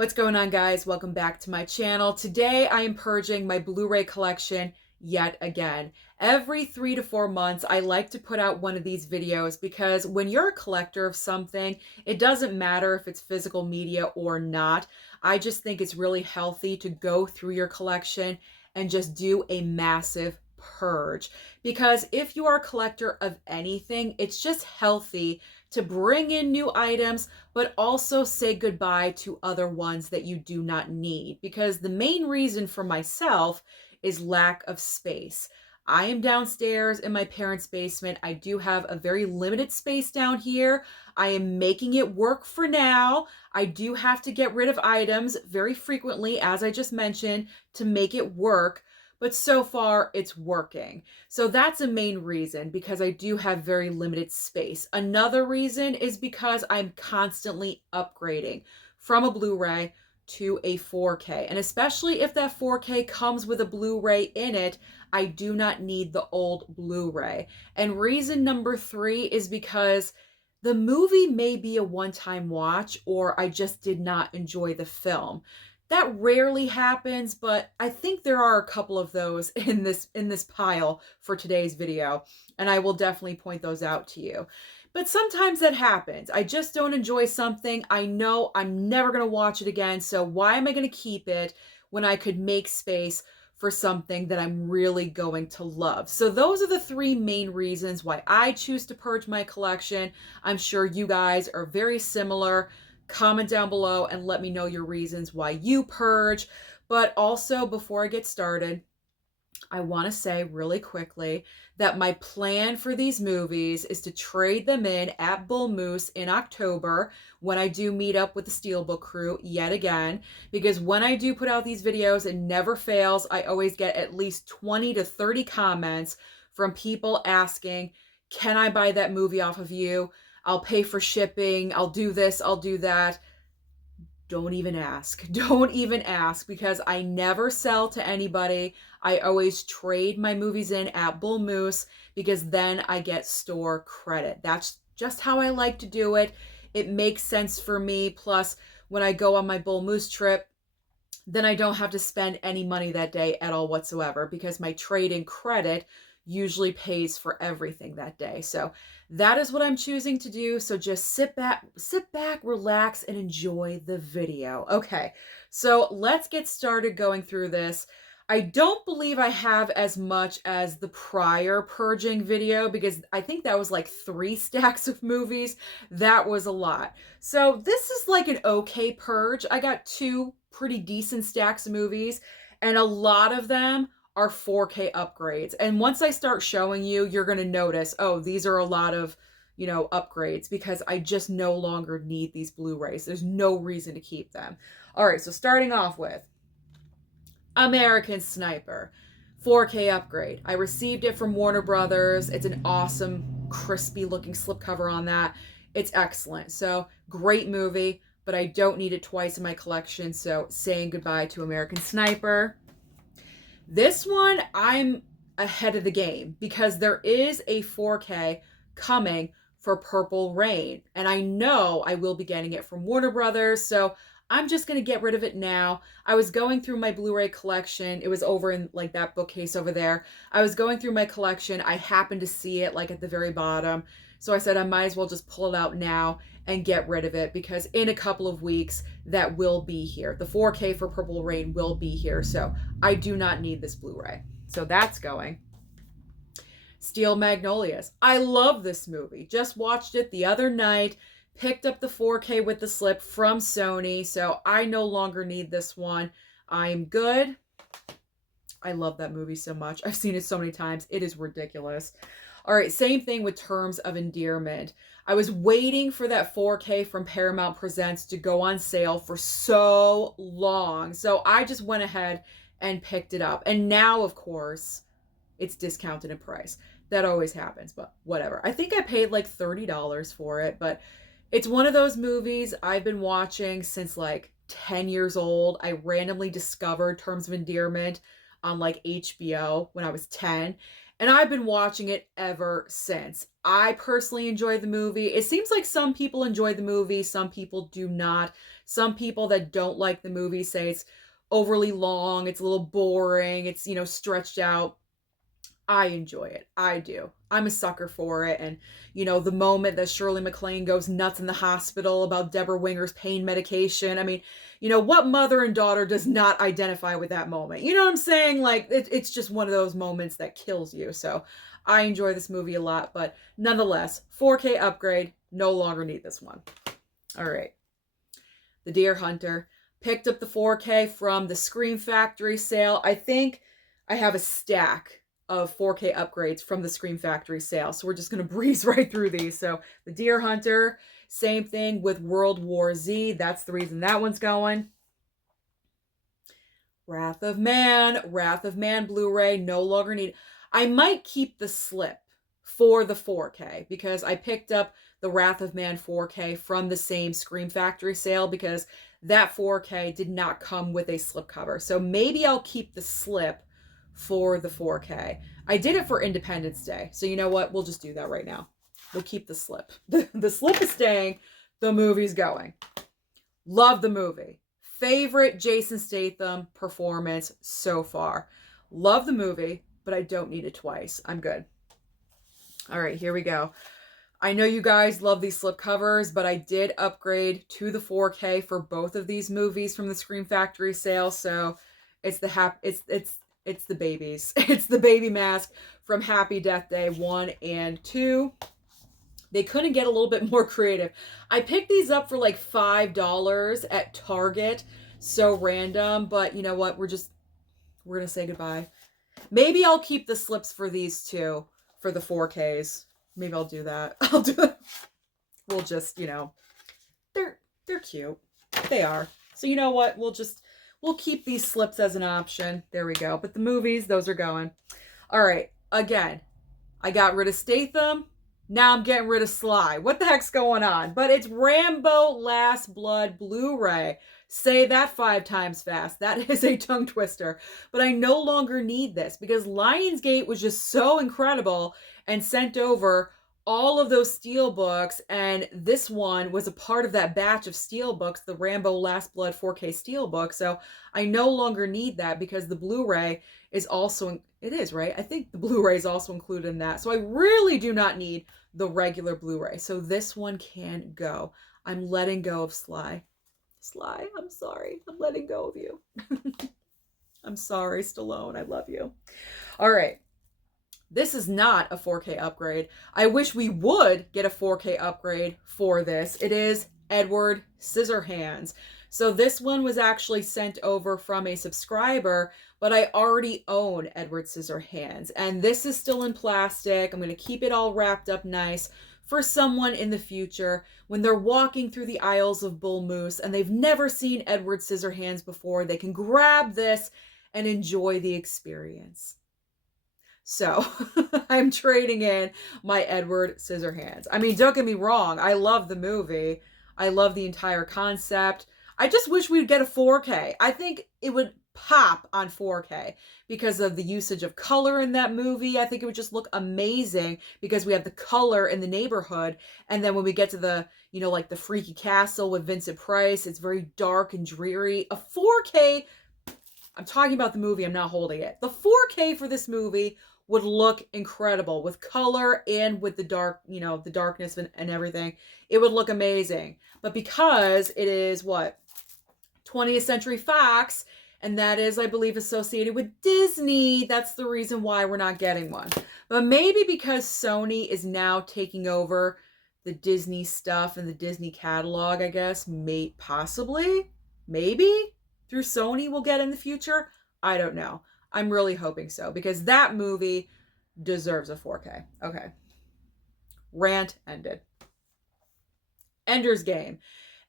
What's going on, guys? Welcome back to my channel. Today I am purging my Blu-ray collection yet again. Every 3 to 4 months I like to put out one of these videos because when you're a collector of something, it doesn't matter if it's physical media or not. I just think it's really healthy to go through your collection and just do a massive purge, because if you are a collector of anything, it's just healthy to bring in new items but also say goodbye to other ones that you do not need, because the main reason for myself is lack of space. I am downstairs in my parents' basement. I do have a very limited space down here. I am making it work for now. I do have to get rid of items very frequently, as I just mentioned, to make it work. But so far it's working. So that's a main reason, because I do have very limited space. Another reason is because I'm constantly upgrading from a Blu-ray to a 4K. And especially if that 4K comes with a Blu-ray in it, I do not need the old Blu-ray. And reason number 3 is because the movie may be a one-time watch, or I just did not enjoy the film. That rarely happens, but I think there are a couple of those in this pile for today's video, and I will definitely point those out to you. But sometimes that happens. I just don't enjoy something. I know I'm never going to watch it again, so why am I going to keep it when I could make space for something that I'm really going to love? So those are the 3 main reasons why I choose to purge my collection. I'm sure you guys are very similar. Comment down below and let me know your reasons why you purge. But also, before I get started, I want to say really quickly that my plan for these movies is to trade them in at Bull Moose in October, when I do meet up with the Steelbook crew yet again. Because when I do put out these videos, it never fails, I always get at least 20 to 30 comments from people asking, can I buy that movie off of you? I'll pay for shipping, I'll do this, I'll do that. Don't even ask. Don't even ask, because I never sell to anybody. I always trade my movies in at Bull Moose, because then I get store credit. That's just how I like to do it. It makes sense for me. Plus, when I go on my Bull Moose trip, then I don't have to spend any money that day at all whatsoever, because my trade-in credit usually pays for everything that day. So that is what I'm choosing to do. So just sit back, relax, and enjoy the video. Okay, so let's get started going through this. I don't believe I have as much as the prior purging video, because I think that was like 3 stacks of movies. That was a lot. So this is like an okay purge. I got 2 pretty decent stacks of movies, and a lot of them are 4K upgrades. And once I start showing you, you're going to notice, oh, these are a lot of, upgrades, because I just no longer need these Blu-rays. There's no reason to keep them. All right, so starting off with American Sniper, 4K upgrade. I received it from Warner Brothers. It's an awesome, crispy looking slipcover on that. It's excellent. So great movie, but I don't need it twice in my collection. So saying goodbye to American Sniper. This one, I'm ahead of the game, because there is a 4K coming for Purple Rain, and I know I will be getting it from Warner Brothers, so I'm just going to get rid of it now. I was going through my Blu-ray collection. It was over in like that bookcase over there. I was going through my collection. I happened to see it like at the very bottom. So I said I might as well just pull it out now and get rid of it, because in a couple of weeks that will be here. The 4K for Purple Rain will be here. So I do not need this Blu-ray. So that's going. Steel Magnolias. I love this movie. Just watched it the other night. Picked up the 4K with the slip from Sony. So I no longer need this one. I'm good. I love that movie so much. I've seen it so many times. It is ridiculous. All right, same thing with Terms of Endearment. I was waiting for that 4K from Paramount Presents to go on sale for so long. So I just went ahead and picked it up. And now, of course, it's discounted in price. That always happens, but whatever. I think I paid like $30 for it, but it's one of those movies I've been watching since like 10 years old. I randomly discovered Terms of Endearment on like HBO when I was 10. And I've been watching it ever since. I personally enjoy the movie. It seems like some people enjoy the movie, some people do not. Some people that don't like the movie say it's overly long, it's a little boring, it's, stretched out. I enjoy it. I do. I'm a sucker for it. And, the moment that Shirley MacLaine goes nuts in the hospital about Deborah Winger's pain medication. I mean, what mother and daughter does not identify with that moment? You know what I'm saying? Like, it's just one of those moments that kills you. So I enjoy this movie a lot. But nonetheless, 4K upgrade. No longer need this one. All right. The Deer Hunter. Picked up the 4K from the Scream Factory sale. I think I have a stack of 4K upgrades from the Scream Factory sale. So we're just going to breeze right through these. So the Deer Hunter, same thing with World War Z. That's the reason that one's going. Wrath of Man Blu-ray, no longer need. I might keep the slip for the 4K because I picked up the Wrath of Man 4K from the same Scream Factory sale because that 4K did not come with a slipcover. So maybe I'll keep the slip for the 4K. I did it for Independence Day. So you know what? We'll just do that right now. We'll keep the slip. The slip is staying. The movie's going. Love the movie. Favorite Jason Statham performance so far. Love the movie, but I don't need it twice. I'm good. All right, here we go. I know you guys love these slip covers, but I did upgrade to the 4K for both of these movies from the Scream Factory sale. So it's the it's the babies. It's the baby mask from Happy Death Day 1 and 2. They couldn't get a little bit more creative. I picked these up for like $5 at Target. So random, but you know what? We're going to say goodbye. Maybe I'll keep the slips for these two for the 4Ks. Maybe I'll do that. I'll do it. We'll just, they're cute. They are. So you know what? We'll keep these slips as an option. There we go. But the movies, those are going. All right. Again, I got rid of Statham. Now I'm getting rid of Sly. What the heck's going on? But it's Rambo Last Blood Blu-ray. Say that 5 times fast. That is a tongue twister. But I no longer need this because Lionsgate was just so incredible and sent over all of those steelbooks, and this one was a part of that batch of steelbooks, the Rambo Last Blood 4K steelbook. So I no longer need that because the Blu-ray is also, it is, right? I think the Blu-ray is also included in that. So I really do not need the regular Blu-ray. So this one can go. I'm letting go of Sly. Sly, I'm sorry. I'm letting go of you. I'm sorry, Stallone. I love you. All right. This is not a 4K upgrade. I wish we would get a 4K upgrade for this. It is Edward Scissorhands. So this one was actually sent over from a subscriber, but I already own Edward Scissorhands. And this is still in plastic. I'm going to keep it all wrapped up nice for someone in the future when they're walking through the aisles of Bull Moose and they've never seen Edward Scissorhands before. They can grab this and enjoy the experience. So I'm trading in my Edward Scissorhands. I mean, don't get me wrong. I love the movie. I love the entire concept. I just wish we'd get a 4K. I think it would pop on 4K because of the usage of color in that movie. I think it would just look amazing because we have the color in the neighborhood. And then when we get to the, like the Freaky Castle with Vincent Price, it's very dark and dreary. A 4K, I'm talking about the movie, I'm not holding it. The 4K for this movie would look incredible with color and with the dark, the darkness and everything. It would look amazing. But because it is 20th Century Fox, and that is, I believe, associated with Disney, that's the reason why we're not getting one. But maybe because Sony is now taking over the Disney stuff and the Disney catalog, I guess, possibly, maybe through Sony we'll get in the future. I don't know. I'm really hoping so because that movie deserves a 4K. Okay. Rant ended. Ender's Game.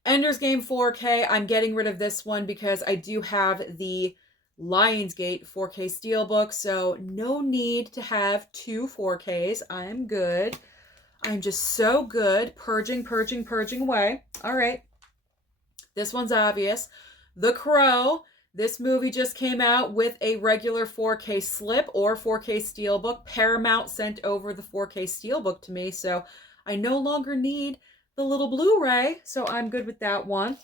Ender's Game 4K. I'm getting rid of this one because I do have the Lionsgate 4K Steelbook, so no need to have 2 4Ks. I'm good. I'm just so good. Purging away. All right. This one's obvious. The Crow. This movie just came out with a regular 4K slip or 4K steelbook. Paramount sent over the 4K steelbook to me, so I no longer need the little Blu-ray, so I'm good with that one.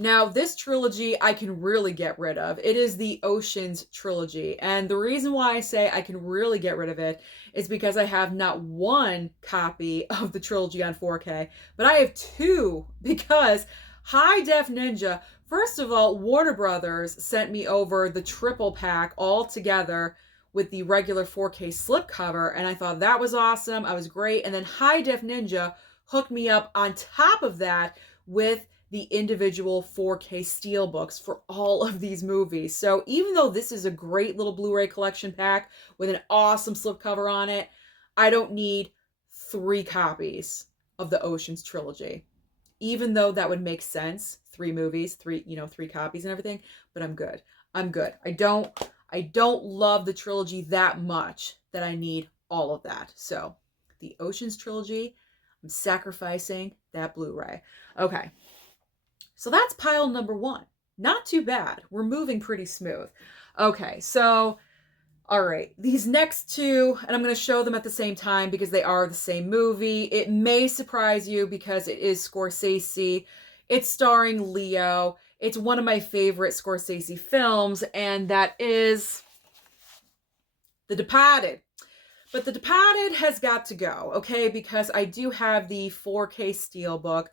Now, this trilogy I can really get rid of. It is the Oceans trilogy, and the reason why I say I can really get rid of it is because I have not one copy of the trilogy on 4K, but I have two, because High Def Ninja, first of all, Warner Brothers sent me over the triple pack all together with the regular 4K slipcover, and I thought that was awesome. I was great. And then High Def Ninja hooked me up on top of that with the individual 4K steelbooks for all of these movies. So even though this is a great little Blu-ray collection pack with an awesome slipcover on it, I don't need 3 copies of the Oceans trilogy. Even though that would make sense, 3 movies, 3 copies and everything, but I'm good. I'm good. I don't love the trilogy that much that I need all of that. So the Oceans trilogy, I'm sacrificing that Blu-ray. Okay. So that's pile number 1. Not too bad. We're moving pretty smooth. Okay, so, all right. These next 2, and I'm going to show them at the same time because they are the same movie. It may surprise you because it is Scorsese. It's starring Leo. It's one of my favorite Scorsese films, and that is The Departed. But The Departed has got to go, okay, because I do have the 4K steelbook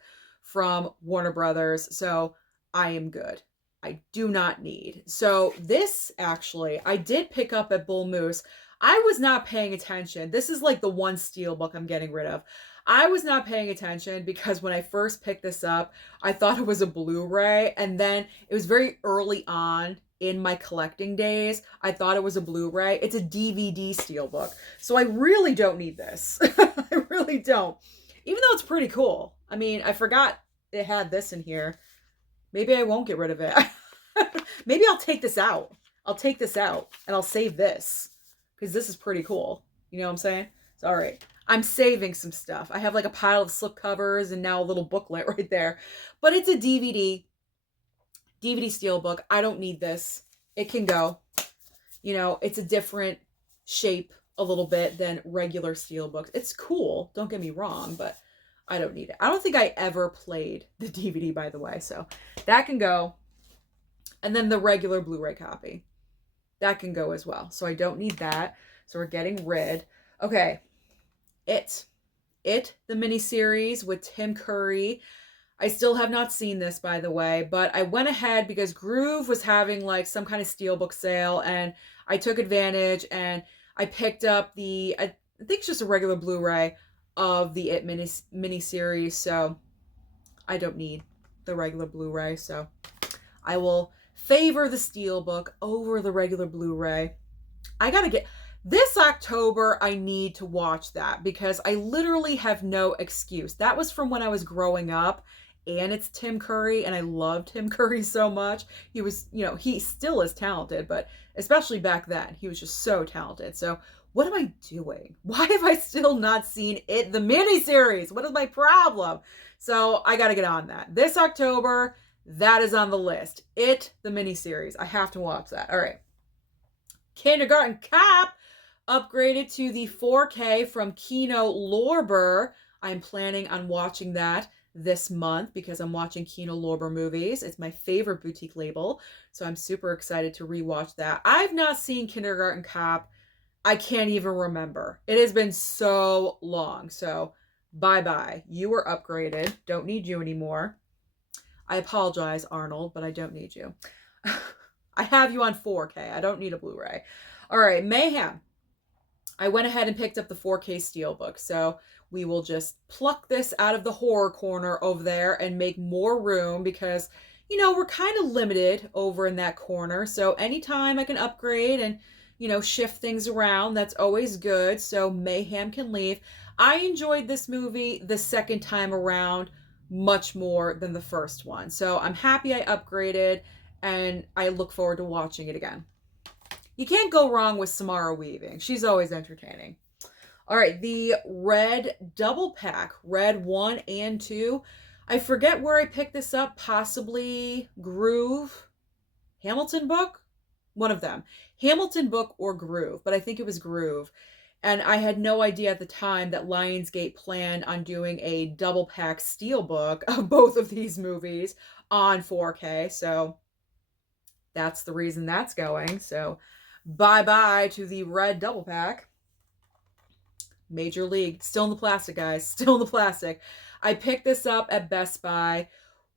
from Warner Brothers, so I am good. I do not need. So this, actually, I did pick up at Bull Moose. I was not paying attention. This is like the one steelbook I'm getting rid of. I was not paying attention because when I first picked this up, I thought it was a Blu-ray, and then it was very early on in my collecting days. I thought it was a Blu-ray. It's a DVD steelbook. So I really don't need this. I really don't. Even though it's pretty cool. I mean, I forgot it had this in here. Maybe I won't get rid of it. Maybe I'll take this out. I'll take this out and I'll save this because this is pretty cool. You know what I'm saying? So, all right. I'm saving some stuff. I have like a pile of slipcovers and now a little booklet right there. But it's a DVD steelbook. I don't need this. It can go. You know, it's a different shape a little bit than regular steelbooks. It's cool, don't get me wrong, but I don't need it. I don't think I ever played the DVD, by the way, so that can go. And then the regular Blu-ray copy, that can go as well. So I don't need that. So we're getting rid. Okay, It, the miniseries with Tim Curry. I still have not seen this, by the way, but I went ahead because Groove was having like some kind of steelbook sale, and I took advantage and I picked up the, I think it's just a regular Blu-ray of the It miniseries, so I don't need the regular Blu-ray, so I will favor the steelbook over the regular Blu-ray. I gotta get, this October, I need to watch that because I literally have no excuse. That was from when I was growing up, and it's Tim Curry, and I loved Tim Curry so much. He was, you know, he still is talented, but especially back then, he was just so talented. So what am I doing? Why have I still not seen It, the miniseries? What is my problem? So I got to get on that. This October, that is on the list. It, the miniseries. I have to watch that. All right. Kindergarten Cop upgraded to the 4K from Kino Lorber. I'm planning on watching that this month because I'm watching Kino Lorber movies. It's my favorite boutique label, so I'm super excited to rewatch that. I've not seen Kindergarten Cop. I can't even remember. It has been so long, so bye-bye. You were upgraded. Don't need you anymore. I apologize, Arnold, but I don't need you. I have you on 4K. I don't need a Blu-ray. All right, Mayhem. I went ahead and picked up the 4K steelbook, so we will just pluck this out of the horror corner over there and make more room because, you know, we're kind of limited over in that corner. So anytime I can upgrade and, you know, shift things around, that's always good. So Mayhem can leave. I enjoyed this movie the second time around much more than the first one. So I'm happy I upgraded and I look forward to watching it again. You can't go wrong with Samara Weaving. She's always entertaining. All right, the Red double pack, Red 1 and 2. I forget where I picked this up, possibly Groove. Hamilton book, one of them, Hamilton book or Groove, but I think it was Groove. And I had no idea at the time that Lionsgate planned on doing a double pack steelbook of both of these movies on 4K. So that's the reason that's going. So bye bye to the red double pack. Major League. Still in the plastic, guys. Still in the plastic. I picked this up at Best Buy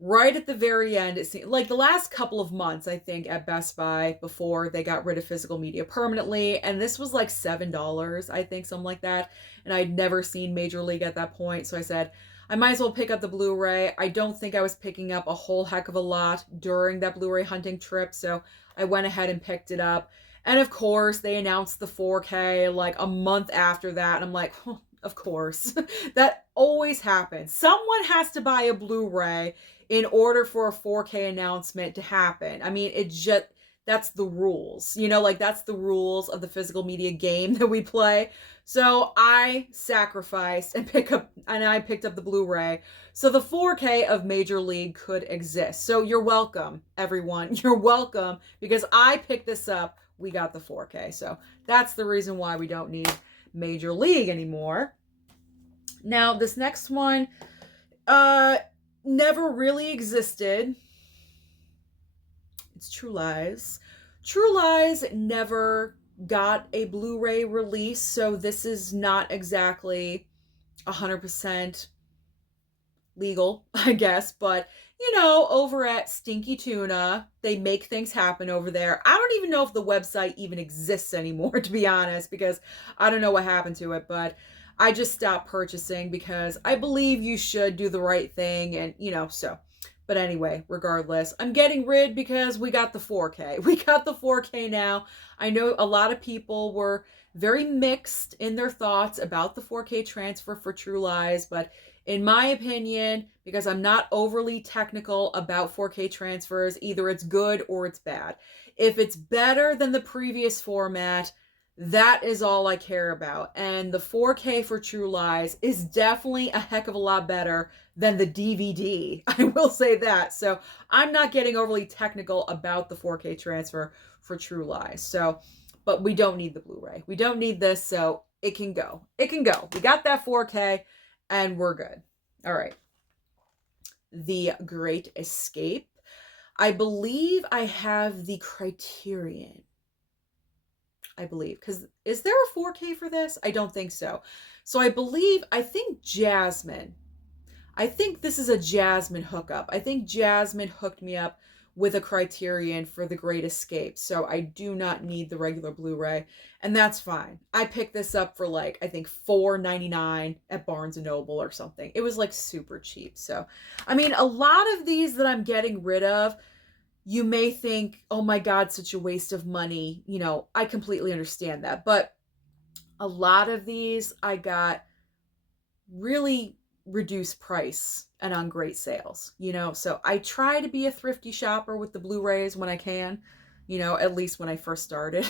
right at the very end. It seemed like the last couple of months, I think, at Best Buy before they got rid of physical media permanently. And this was like $7, I think, something like that. And I'd never seen Major League at that point. So I said, I might as well pick up the Blu-ray. I don't think I was picking up a whole heck of a lot during that Blu-ray hunting trip. So I went ahead and picked it up. And of course, they announced the 4K like a month after that. And I'm like, oh, of course. That always happens. Someone has to buy a Blu-ray in order for a 4K announcement to happen. I mean, it just, that's the rules. You know, like that's the rules of the physical media game that we play. So I sacrificed and picked up the Blu-ray so the 4K of Major League could exist. So you're welcome, everyone. You're welcome because I picked this up. We got the 4K. So that's the reason why we don't need Major League anymore. Now, this next one never really existed. It's True Lies. True Lies never got a Blu-ray release, so this is not exactly 100% legal, I guess, but you know, over at Stinky Tuna, they make things happen over there. I don't even know if the website even exists anymore, to be honest, because I don't know what happened to it, but I just stopped purchasing because I believe you should do the right thing, and you know, so. But anyway, regardless, I'm getting rid because we got the 4K. We got the 4K now. I know a lot of people were very mixed in their thoughts about the 4K transfer for True Lies, but in my opinion, because I'm not overly technical about 4K transfers, either it's good or it's bad. If it's better than the previous format, that is all I care about. And the 4K for True Lies is definitely a heck of a lot better than the DVD. I will say that. So I'm not getting overly technical about the 4K transfer for True Lies. So, but we don't need the Blu-ray. We don't need this, so it can go. It can go. We got that 4K and we're good. All right. The Great Escape. I believe I have the Criterion. I believe, because is there a 4K for this? I don't think so. So I think Jasmine. I think this is a Jasmine hookup. I think Jasmine hooked me up with a Criterion for The Great Escape. So I do not need the regular Blu-ray, and that's fine. I picked this up for like, I think $4.99 at Barnes & Noble or something. It was like super cheap. So, I mean, a lot of these that I'm getting rid of, you may think, oh my God, such a waste of money. You know, I completely understand that. But a lot of these I got really reduced price and on great sales, you know. So I try to be a thrifty shopper with the Blu-rays when I can, you know, at least when I first started.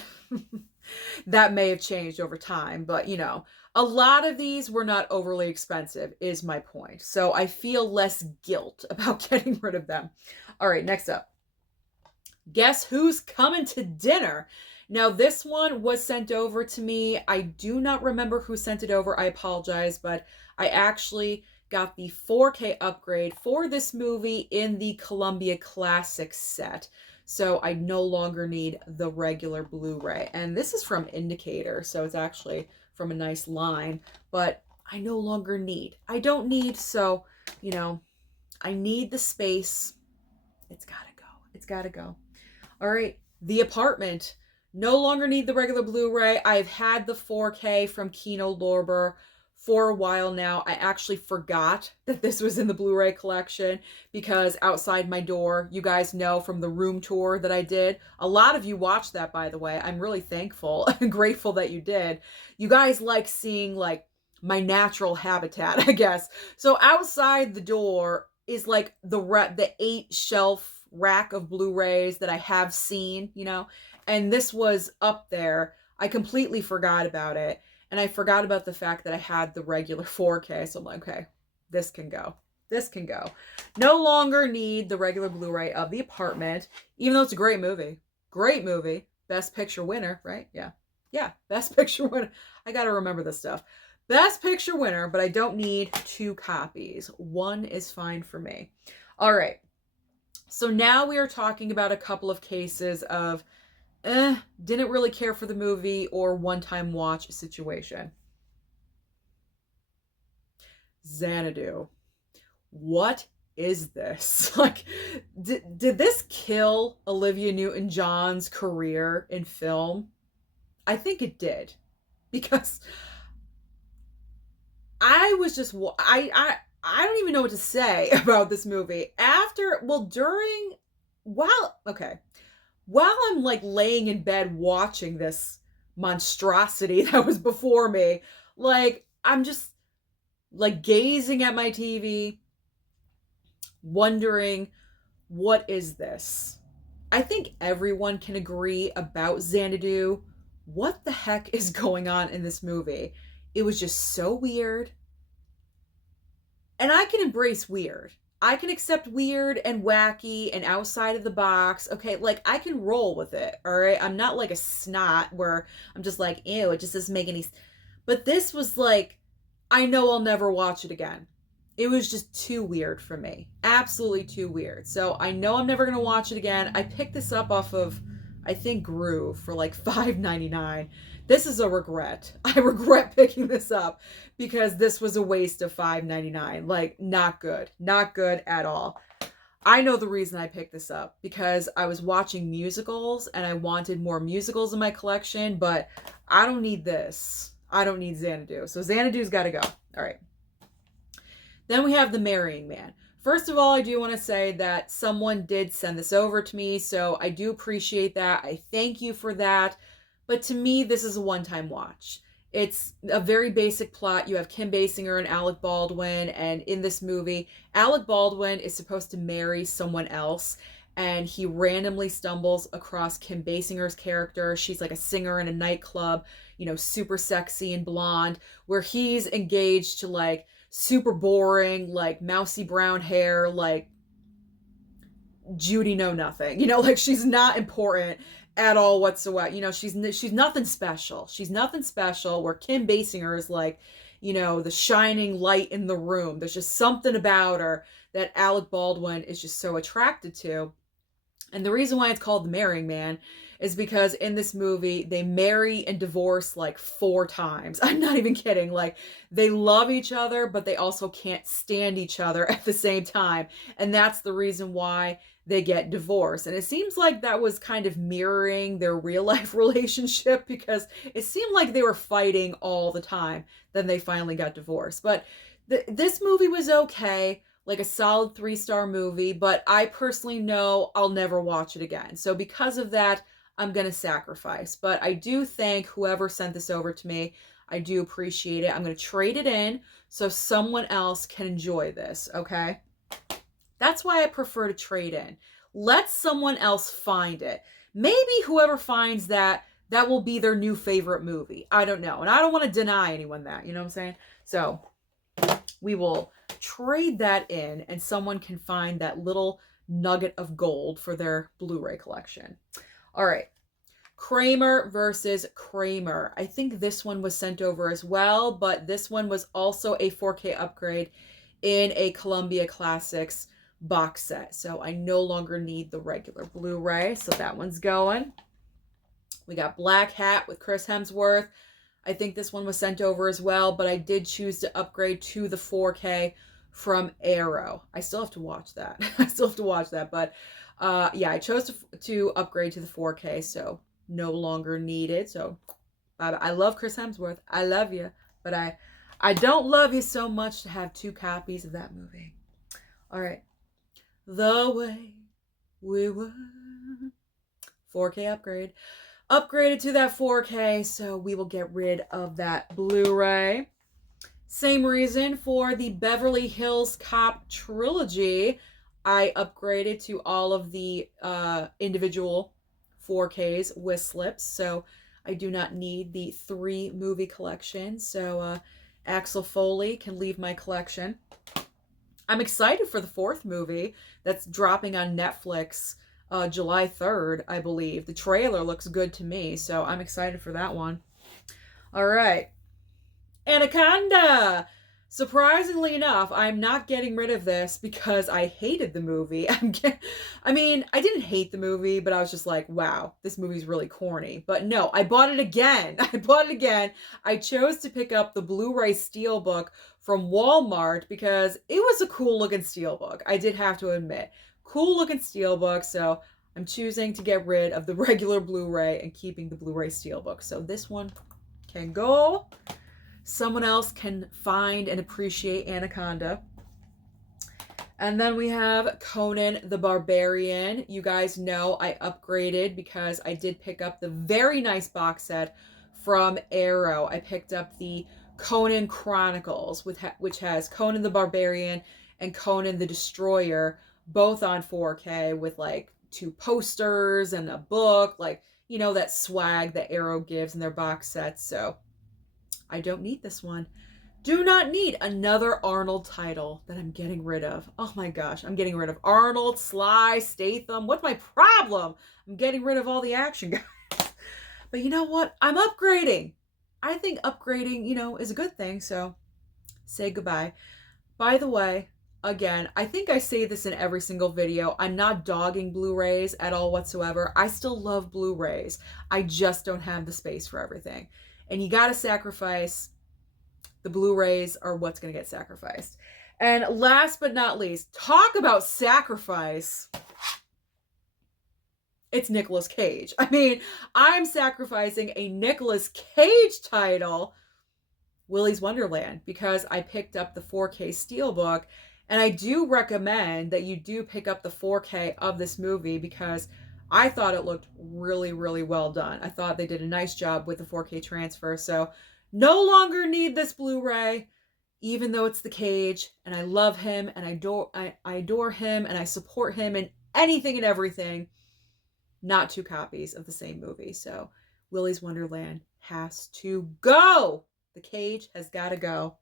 That may have changed over time, but you know, a lot of these were not overly expensive is my point. So I feel less guilt about getting rid of them. All right, next up. Guess Who's Coming to Dinner? Now, this one was sent over to me. I do not remember who sent it over. I apologize, but I actually got the 4K upgrade for this movie in the Columbia Classic set. So I no longer need the regular Blu-ray. And this is from Indicator, so it's actually from a nice line. But I no longer need. I don't need, so, you know, I need the space. It's gotta go. It's gotta go. All right, The Apartment. No longer need the regular Blu-ray. I've had the 4K from Kino Lorber for a while now. I actually forgot that this was in the Blu-ray collection because outside my door, you guys know from the room tour that I did. A lot of you watched that, by the way. I'm really thankful and grateful that you did. You guys like seeing like my natural habitat, I guess. So outside the door is like the 8 shelf rack of Blu-rays that I have seen, you know, and this was up there. I completely forgot about it, and I forgot about the fact that I had the regular 4K, so I'm like, okay, this can go. This can go. No longer need the regular Blu-ray of The Apartment, even though it's a great movie. Great movie. Best Picture winner, right? Yeah. Yeah, Best Picture winner. I gotta remember this stuff. Best Picture winner, but I don't need 2 copies. 1 is fine for me. All right. So now we are talking about a couple of cases of didn't really care for the movie or one-time watch situation. Xanadu. What is this? Like, did this kill Olivia Newton-John's career in film? I think it did. Because I was just, I don't even know what to say about this movie. While I'm like laying in bed watching this monstrosity that was before me, like, I'm just like gazing at my TV, wondering, what is this? I think everyone can agree about Xanadu. What the heck is going on in this movie? It was just so weird. And I can embrace weird. I can accept weird and wacky and outside of the box. Okay, like, I can roll with it, all right? I'm not like a snot where I'm just like, ew, it just doesn't make any... But this was like, I know I'll never watch it again. It was just too weird for me. Absolutely too weird. So I know I'm never going to watch it again. I picked this up off of, I think, Groove for like $5.99. This is a regret. I regret picking this up because this was a waste of $5.99. Like, not good. Not good at all. I know the reason I picked this up, because I was watching musicals and I wanted more musicals in my collection, but I don't need this. I don't need Xanadu. So Xanadu's got to go. All right. Then we have The Marrying Man. First of all, I do want to say that someone did send this over to me, so I do appreciate that. I thank you for that. But to me, this is a one-time watch. It's a very basic plot. You have Kim Basinger and Alec Baldwin, and in this movie, Alec Baldwin is supposed to marry someone else, and he randomly stumbles across Kim Basinger's character. She's like a singer in a nightclub, you know, super sexy and blonde, where he's engaged to like super boring, like mousy brown hair, like Judy Know Nothing. You know, like, she's not important at all whatsoever. You know, she's nothing special. She's nothing special, where Kim Basinger is like, you know, the shining light in the room. There's just something about her that Alec Baldwin is just so attracted to. And the reason why it's called The Marrying Man is because in this movie, they marry and divorce like 4 times. I'm not even kidding. Like, they love each other, but they also can't stand each other at the same time. And that's the reason why they get divorced. And it seems like that was kind of mirroring their real life relationship, because it seemed like they were fighting all the time. Then they finally got divorced. But this movie was okay. Like a solid 3-star movie, but I personally know I'll never watch it again. So because of that, I'm going to sacrifice. But I do thank whoever sent this over to me. I do appreciate it. I'm going to trade it in so someone else can enjoy this, okay? That's why I prefer to trade in. Let someone else find it. Maybe whoever finds that will be their new favorite movie. I don't know. And I don't want to deny anyone that, you know what I'm saying? So we will trade that in, and someone can find that little nugget of gold for their Blu-ray collection. All right. Kramer versus Kramer. I think this one was sent over as well, but this one was also a 4K upgrade in a Columbia Classics box set. So I no longer need the regular Blu-ray. So that one's going. We got Black Hat with Chris Hemsworth. I think this one was sent over as well, but I did choose to upgrade to the 4K from Arrow. I still have to watch that. But yeah, I chose to upgrade to the 4K, so no longer needed. So I love Chris Hemsworth. I love you, but I don't love you so much to have 2 copies of that movie. All right. The Way We Were. 4K upgrade. Upgraded to that 4K, so we will get rid of that Blu-ray. Same reason for the Beverly Hills Cop trilogy. I upgraded to all of the individual 4Ks with slips, so I do not need the 3 movie collection. So Axel Foley can leave my collection. I'm excited for the fourth movie that's dropping on Netflix July 3rd, I believe. The trailer looks good to me, so I'm excited for that one. All right. Anaconda! Surprisingly enough, I'm not getting rid of this because I hated the movie. I mean, I didn't hate the movie, but I was just like, wow, this movie's really corny. But no, I bought it again. I bought it again. I chose to pick up the Blu-ray Steelbook from Walmart because it was a cool looking Steelbook. I did have to admit. Cool looking Steelbook, so I'm choosing to get rid of the regular Blu-ray and keeping the Blu-ray Steelbook. So this one can go. Someone else can find and appreciate Anaconda. And then we have Conan the Barbarian. You guys know I upgraded because I did pick up the very nice box set from Arrow. I picked up the Conan Chronicles, which has Conan the Barbarian and Conan the Destroyer, both on 4K with like 2 posters and a book, like, you know, that swag that Arrow gives in their box sets. So I don't need this one. Do not need another Arnold title that I'm getting rid of. Oh my gosh, I'm getting rid of Arnold, Sly, Statham. What's my problem? I'm getting rid of all the action guys. But you know what? I'm upgrading. I think upgrading, you know, is a good thing. So say goodbye. By the way, again, I think I say this in every single video. I'm not dogging Blu-rays at all whatsoever. I still love Blu-rays. I just don't have the space for everything. And you got to sacrifice. The Blu-rays are what's going to get sacrificed. And last but not least, talk about sacrifice. It's Nicolas Cage. I mean, I'm sacrificing a Nicolas Cage title, Willy's Wonderland, because I picked up the 4K Steelbook. And I do recommend that you do pick up the 4K of this movie because I thought it looked really, really well done. I thought they did a nice job with the 4K transfer. So no longer need this Blu-ray, even though it's the Cage. And I love him and I adore him and I support him in anything and everything. Not 2 copies of the same movie. So Willy's Wonderland has to go. The Cage has got to go.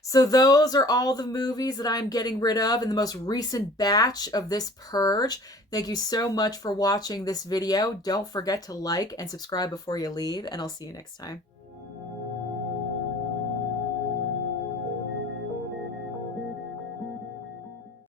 So those are all the movies that I'm getting rid of in the most recent batch of this purge. Thank you so much for watching this video. Don't forget to like and subscribe before you leave, and I'll see you next time.